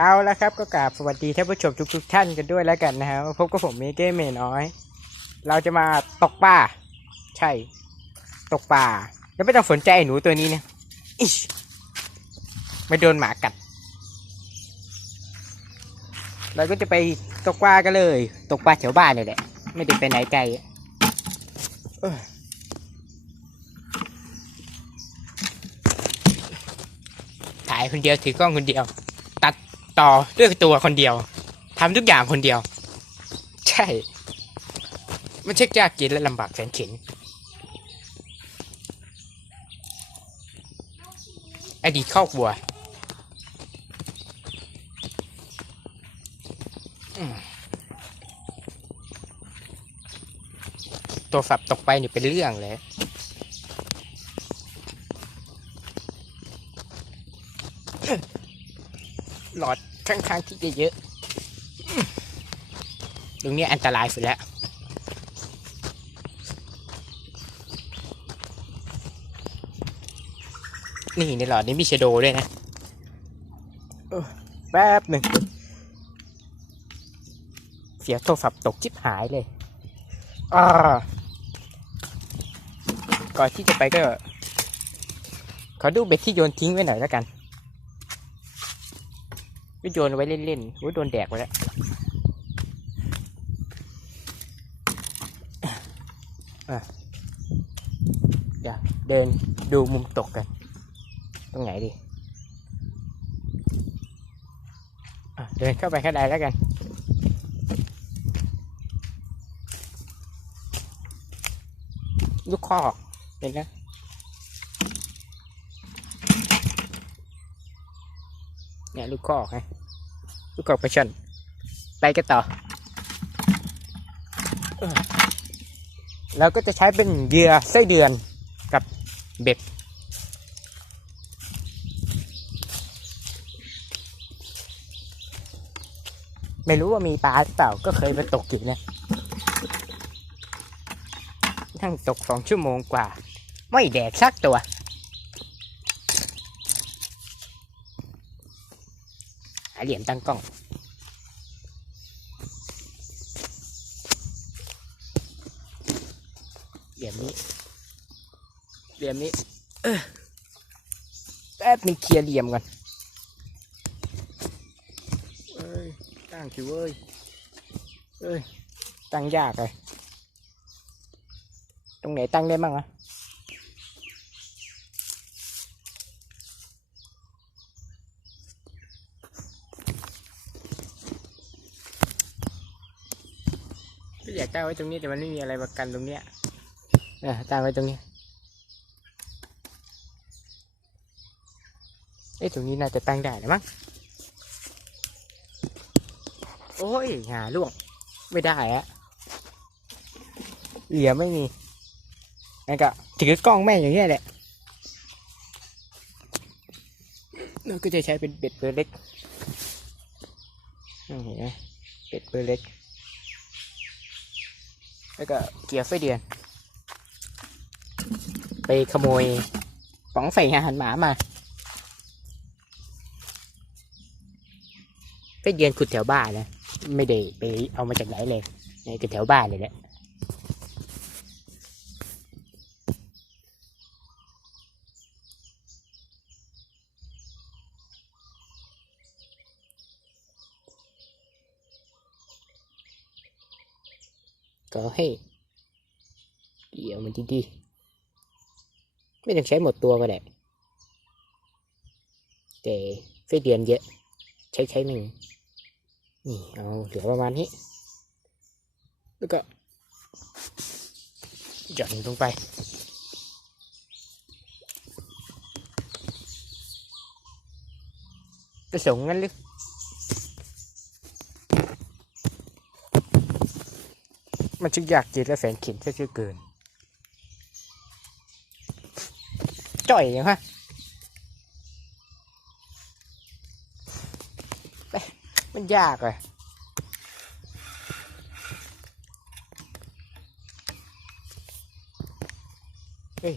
เอาละครับก็กราบสวัสดีท่านผู้ชมทุกๆท่านกันด้วยแล้วกันนะฮะพบกับผมเมเก้เมน้อย เราจะมาตกปลาใช่ ตกปลาแล้วไม่ต้องสนใจหนูตัวนี้นะอิชไม่โดนหมากัด เราก็จะไปตกปลากันเลย ตกปลาแถวบ้านนี่แหละไม่ได้ไปไหนไกลถ่ายคนเดียวถือกล้องคนเดียว ต่อด้วยตัวคนเดียวทำทุกอย่างคนเดียว ใช่ มันเช็คยากเย็นและลำบากแสนเข็นอดีตครอบครัวตัวฝับตกไปนี่เป็นเรื่องเลย หลอดข้างๆที่จะเยอะอืมตรงนี้อันตรายสุดแล้ว นี่ในหลอดนี้มีชะโดด้วยนะเออแป๊บหนึ่ง เสียโทรศัพท์ตกชิบหายเลยอ่าก่อนที่จะไปก็ ขอดูเบ็ดที่โยนทิ้งไว้หน่อยแล้วกัน ก็โยนไว้เล่นๆโอ้ยโดนแดกไปแล้วอะเดี๋ยวเดินดูมุมตกกัน ตรงไหนดีเดินเข้าไปข้างในแล้วกัน ลูกคอกเห็นนะ เนี่ยลูกคอกไงลูกคอกไปชนไปกันต่อ เราก็จะใช้เป็นเหยื่อไส้เดือนกับเบ็ดไม่รู้ว่ามีปลาหรือเปล่าก็เคยไปตกอยู่นะนั่งตกสองชั่วโมงกว่า ไม่แดกสักตัว หา เหลี่ยมตั้งกล้องเหลี่ยมนี้เหลี่ยมนี้เออแป๊บนึงเคลียร์เหลี่ยมก่อนเอ้ยตั้งคิวเอ้ยเอ้ยตั้งยากเลยตรงไหนตั้งได้บ้างวะก็อยาก ตั้งไว้ตรงนี้แต่มันไม่มีอะไรประกันตรงเนี้ยเออตั้งไว้ตรงนี้เอ้ยตรงนี้น่าจะตั้งได้นะมั้งโอ้ยหาล่วง ไม่ได้อะเหลี่ยไม่มีงั้นก็ถือกล้องแม่อย่างเงี้ยแหละแล้วก็จะใช้เป็นเบ็ดเบอร์เล็กนี่เห็นไหมเบ็ดเบอร์เล็ก แล้วก็เกียร์ไฟเดือน ไปขโมยป๋องใส่อาหารหมามาไฟเดือนขุดแถวบ้านนะ ไม่ได้ไปเอามาจากไหนเลยในแถวบ้านเลยแหละ ก็ให้ เกี่ยวมันดีๆไม่ต้องใช้หมดตัวก็ได้แต่ไส้เดือนเยอะ ใช้ใช้หนึ่งนี่เอาเหลือประมาณนี้ แล้วก็หย่อนลงไปจะส่งงั้นหรือ มันช่างยากเย็นและแสนเข็นซะเหลือเกิน จ่อยยังฮะเอ๊ะมันยากเลยเฮ้ย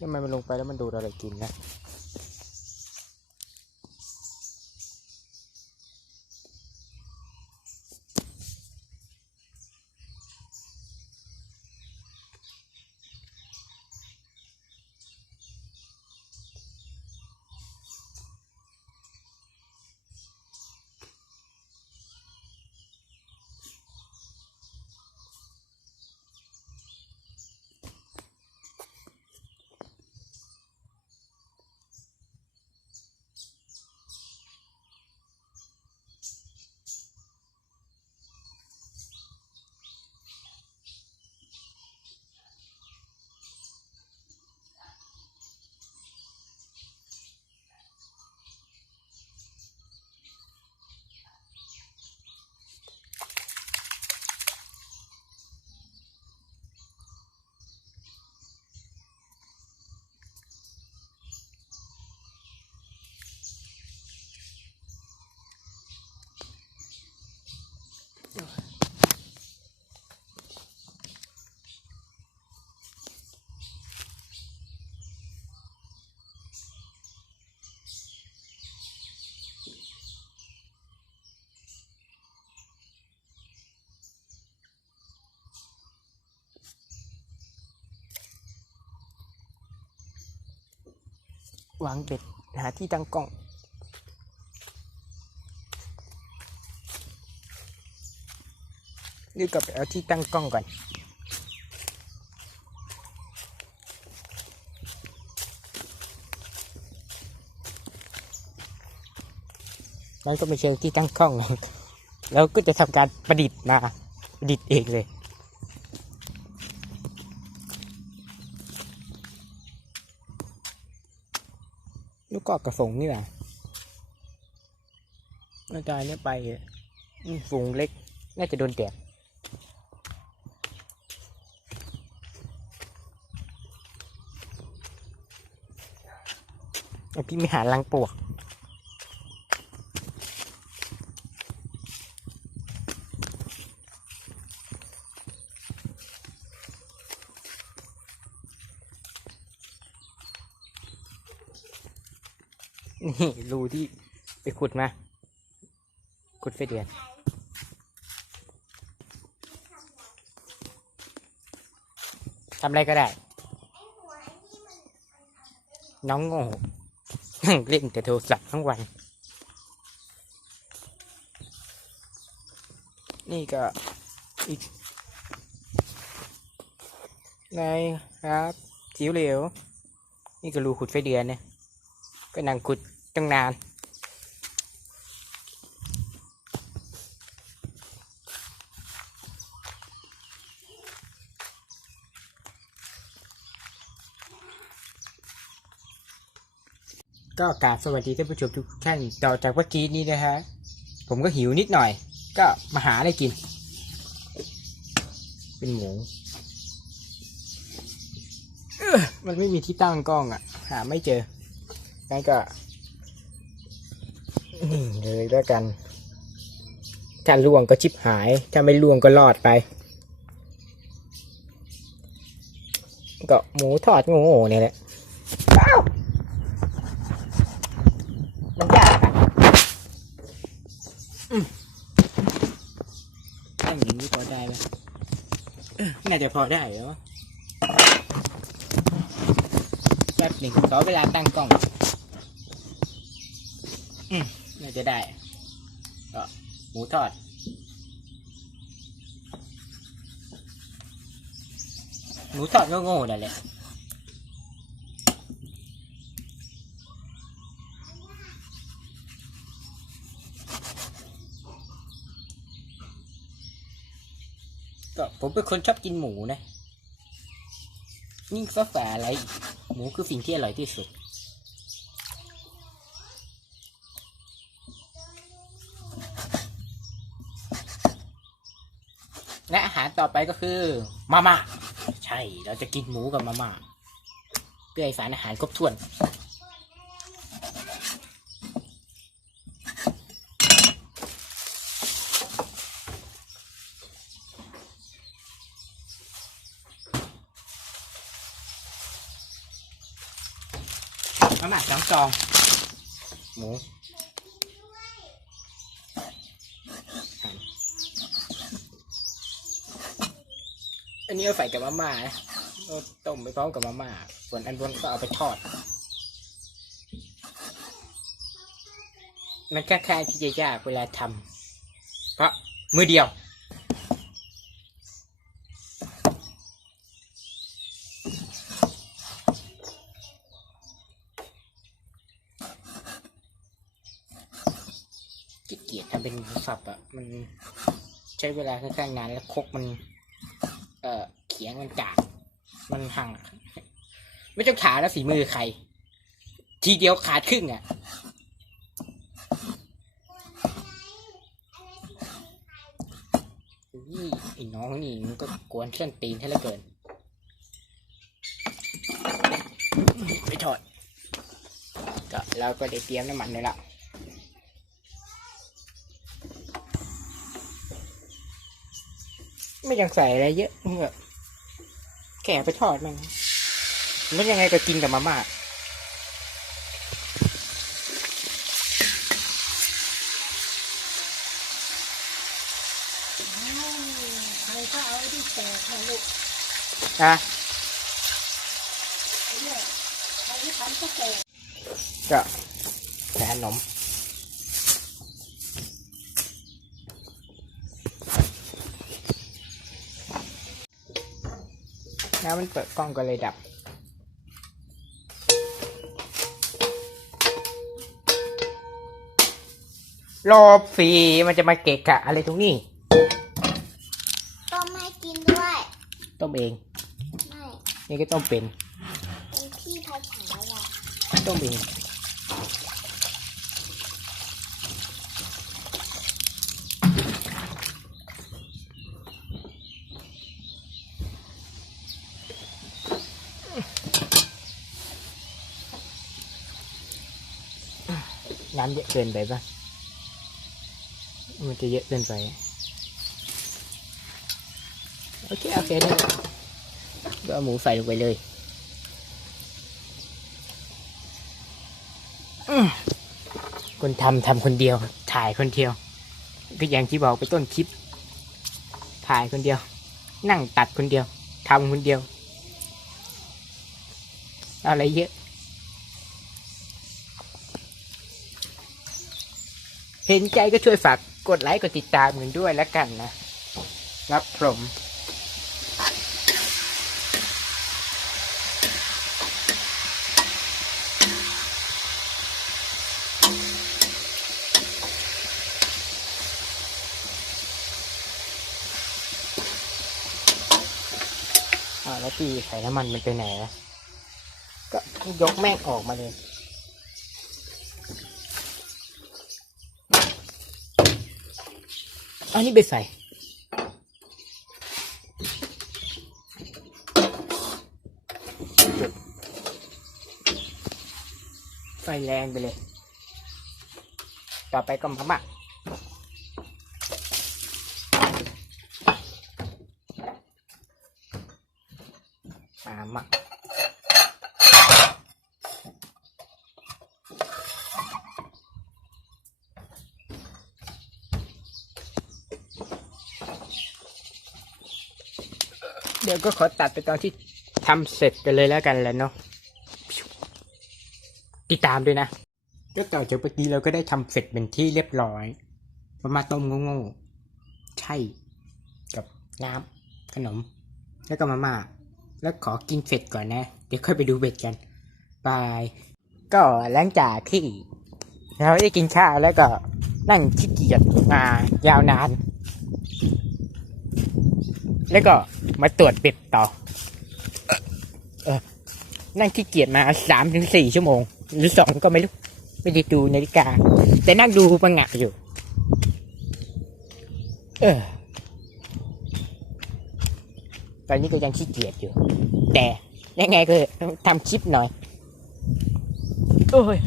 ทำไมมันลงไปแล้วมันดูดอะไรกินนะ วางเบ็ดหาที่ตั้งกล้องรีบกลับไปเอาที่ตั้งกล้องก่อนนั่นก็ไม่เชิงที่ตั้งกล้อง แล้วก็จะทำการประดิษฐ์นะประดิษฐ์เองเลย กกอกกระสงนี่แหละน่าจะเนี่ยไปฝูงเล็ก น่าจะโดนแดดเอาพี่ไม่หาลังปลวก นี่รูที่ไปขุดมา ขุดไฟเดือน ทำอะไรก็ได้ น้องโง่นั่งเล่นแต่โทรศัพท์ทั้งวัน นี่ก็อีกไงครับจิ๋วเหลว นี่ก็รูขุดไฟเดือนเนี่ยก็นั่งขุด ตั้งนาน ก็กราบสวัสดีท่านผู้ชมทุกท่านต่อจากเมื่อกี้นี้นะฮะ ผมก็หิวนิดหน่อย ก็มาหาอะไรกิน เป็นหมูมันไม่มีที่ตั้งกล้องอะ หาไม่เจองั้นก็ นี่เลยแล้วกัน ถ้าล่วงก็ชิบหาย ถ้าไม่ล่วงก็รอดไป ก็หมูทอดโง่เนี่ยแหละมันยากอะอืมตั้งอย่างนี้พอได้ไหมเอ้อน่าจะพอได้แล้วแป๊บหนึ่งขอเวลาตั้งกล้องอืม จะได้ ก็หมูทอด หมูทอดโง่ๆนั่นแหละก็ผมเป็นคนชอบกินหมูนะ ยิ่งฟ้าฝาอะไร หมูคือสิ่งที่อร่อยที่สุด และอาหารต่อไปก็คือมาม่าใช่ เราจะกินหมูกับมาม่าเพื่อให้สารอาหารครบถ้วน มาม่าสองซอง หมูหั่น อั นนี้เอาใส่กับมาม่านะเอาต้มไปพร้อมกับมาม่าส่วนอันบนก็เอาไปทอด มันค่อนข้าที่จะยากเวลาทำเพราะมือเดียวขี้เกียจทำเป็นสับอะมันใช้เวลาค่อนข้างนานแล้วครกมัน เอ่อเขียงมันกากมันหังไม่ต้องถาแล้วฝีมือใคร ทีเดียวขาดครึ่งอะนี่ไอ้น้องนี่มันก็กวนเส้นตีนให้เหลือเกินไปถอดก็เราก็ได้เตรียมน้ำมันเลยละ ไม่ยังใส่อะไรเยอะมันก็แก่ไปทอดมันแล้วยังไงก็กินกับมาม่าใครก็เอาไอ้ที่แตกนะลูกอะไอ้เนี่ยใครที่ทำก็แตกก็แขนม น้ำมันเปิดกล้องก็เลยดับ รอบฟรีมันจะมาเกะกะอะไรตรงนี้ ต้มให้กินด้วย ต้มเอง ไม่ นี่ก็ต้มเป็น เป็นพี่ภาษาอะต้มเอง น้ำเยอะเกินไปปะมันจะเยอะเกินไปโอเคโอเคนี่ก็เอาหมูใส่ลงไปเลยคนทำทำคนเดียว ถ่ายคนเดียว ก็อย่างที่บอกไปต้นคลิป ถ่ายคนเดียว นั่งตัดคนเดียวทำคนเดียว อะไรเยอะ เห็นใจก็ช่วยฝากกดไลค์กดติดตามกันด้วยแล้วกันนะ รับผมอ่าแล้วตีใส่น้ำมันมันไปไหนวะก็ยกแม่งออกมาเลย นนี้ไปใส่ไฟแรงไปเลย ต่อไปก็พม่า ดี๋ยวก็ขอตัดไปตอนที่ทำเสร็จกันเลยแล้วกันแหล้วเนาะติดตามด้วยนะก็ต่อจากเมื่อกี้เราก็ได้ทำเสร็จเป็นที่เรียบร้อยประมาต้มโง่ๆใช่ กับน้ำขนม แล้วก็มาม่าแล้วขอกินเสร็จก่อนนะ เดี๋ยวค่อยไปดูเบ็ดกันบายก็หลังจากที่เราได้กินข้าวแล้วก็นั่งขี้เกียจมายาวนาน แล้วก็มาตรวจเบ็ดต่อ เออ นั่งขี้เกียจมาสามถึงสี่ชั่วโมง หรือสองก็ไม่รู้ ไม่ได้ดูนาฬิกา แต่นั่งดูมังงะอยู่ เออ ตอนนี้ก็ยังขี้เกียจอยู่ แต่ยังไงก็ทำคลิปหน่อย โอ้ย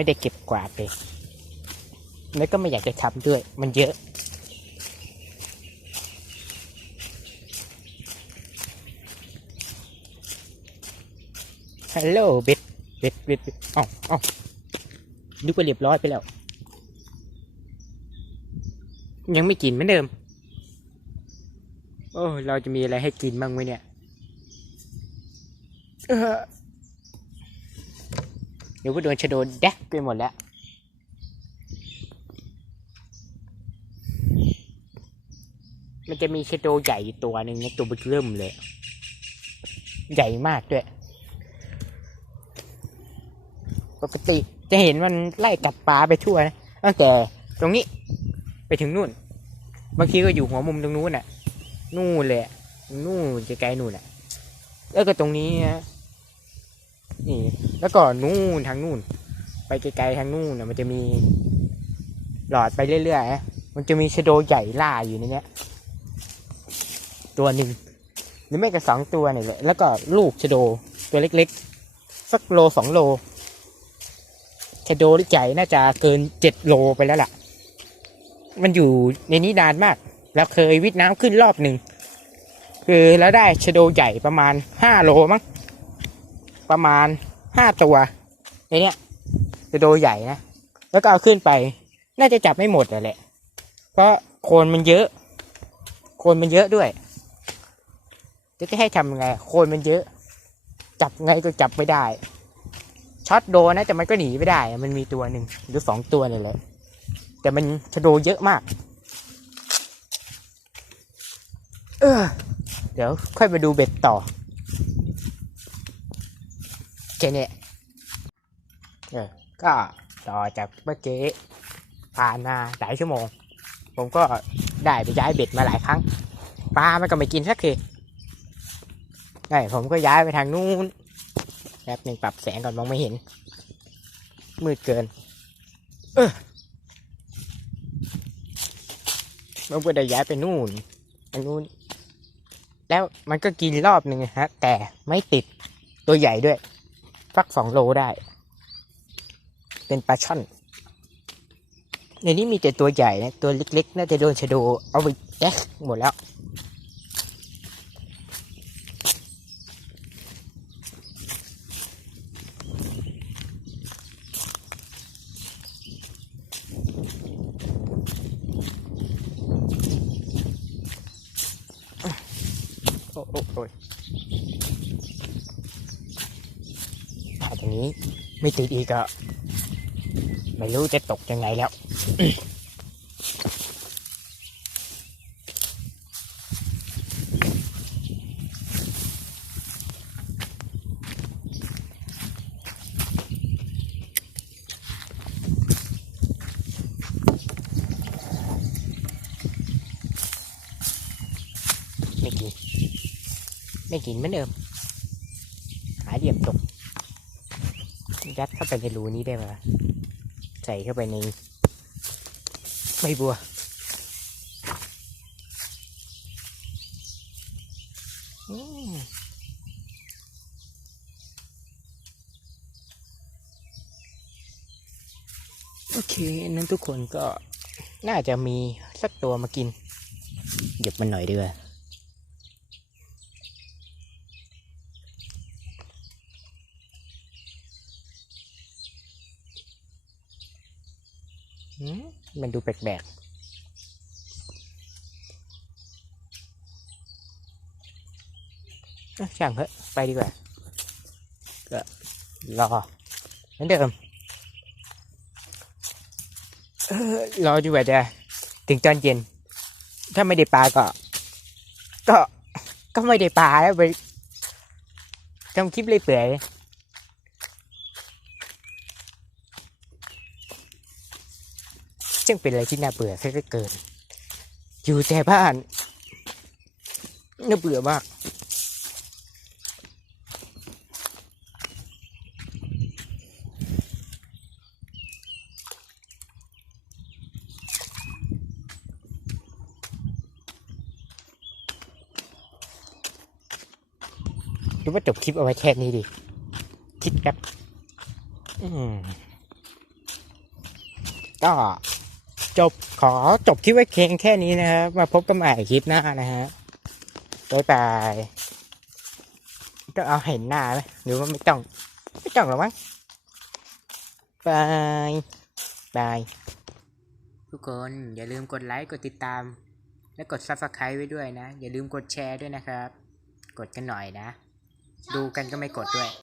ไม่ได้เก็บกวาดเลยแล้วก็ไม่อยากจะทำด้วย มันเยอะ ฮัลโหลเบ็ดเบ็ดเบ็ดเบ็ดอ้าเอ้านึกว่าเรียบร้อยไปแล้ว ยังไม่กินเหมือนเดิม โอ้ เราจะมีอะไรให้กินบ้างไหมเนี่ย เออ เดี๋ยวก็โดนชะโดนแดกไปหมดแล้วมันจะมีชะโดใหญ่ตัวหนึ่งนะตัวเบเริ่มเลย ใหญ่มากด้วยปกติจะเห็นมันไล่กัดปลาไปทั่วนะตั้งแต่ตรงนี้ไปถึงนู่น บางทีก็อยู่หัวมุมตรงนู้นน่ะ นู่นเลยนู่นไกลๆนู่นน่ะ แล้วก็ตรงนี้นะนี่ แล้วก็นู่นทางนู่น ไปไกลๆทางนู่นน่ะมันจะมีหลอดไปเรื่อยๆนะมันจะมีชโดใหญ่ล่าอยู่ในเนี้ย ตัวหนึ่งหรือไม่ก็สองตัวนี่แหละแล้วก็ลูกชโดตัวเล็กๆ สักโลสองโลชโดที่ใหญ่น่าจะเกินเจ็ดโลไปแล้วล่ะ มันอยู่ในนี้นานมาก แล้วเคยวิทน้ำขึ้นรอบหนึ่งคือแล้วได้ชโดใหญ่ประมาณห้าโลมั้งประมาณ ห้าตัวในเนี้ยชะโดใหญ่นะ แล้วก็เอาขึ้นไป น่าจะจับไม่หมดอะแหละ เพราะโคนมันเยอะ โคนมันเยอะด้วย จะจะให้ทำยังไง โคนมันเยอะ จับไงก็จับไม่ได้ ช็อตโดนนะแต่มันก็หนีไม่ได้ มันมีตัวหนึ่งหรือสองตัวเนี่ยแหละ แต่มันชะโดเยอะมาก เออเดี๋ยวค่อยมาดูเบ็ดต่อ แค่นี้เออก็ต่อจากเมื่อกี้ผ่านมาหลายชั่วโมง ผมก็ได้ไปย้ายเบ็ดมาหลายครั้งปลามันก็ไม่กินสักทีไอ้ผมก็ย้ายไปทางนู้นแป๊บหนึ่งปรับแสงก่อนมองไม่เห็น มืดเกิน เออผมก็ได้ย้ายไปนู่นไปนู่น แล้วมันก็กินรอบหนึ่งฮะ แต่ไม่ติดตัวใหญ่ด้วย สักสองโลได้ เป็นปลาช่อน ในนี้มีแต่ตัวใหญ่นะ ตัวเล็กๆ น่าจะโดนชะโดเอาไปแอ๊กหมดแล้วโอ้โอ้โอ้ย อย่างนี้ ไม่ติดอีกอะไม่รู้จะตกยังไงแล้วไม่กิน ไม่กินเหมือนเดิม หาเหลี่ยมตก ยัดเข้าไปในรูนี้ได้ไหมวะใส่เข้าไปในใบบัวอืมโอเค นั้นทุกคนก็น่าจะมีสักตัวมากิน หยิบมันหน่อยดีกว่า อื มันดูแปลกๆช่างเหอะไปดีกว่าก็รอเหมือนเดิมเออรอดีกว่าจะถึงตอนเย็น ถ้าไม่ได้ปลาก็ ก็ก็ไม่ได้ปลาแล้วไปทำคลิปเลยเปื่อย ซึ่งเป็นอะไรที่น่าเบื่อซะเหลือเกิน อยู่แต่บ้านน่าเบื่อมากหรือว่าจบคลิปเอาไว้แค่นี้ดิคิดแป๊บอืมก็ จบขอจบคลิปไว้เพียงแค่นี้นะครับ มาพบกันใหม่คลิปหน้านะฮะบ๊ายบายต้องเอาเห็นหน้าไหมหรือว่าไม่ต้อง ไม่ต้องหรอมั้งบายบายทุกคนอย่าลืมกดไลค์กดติดตาม และกด subscribe ไว้ด้วยนะ อย่าลืมกดแชร์ด้วยนะครับ กดกันหน่อยนะ ดูกันก็ไม่กดด้วย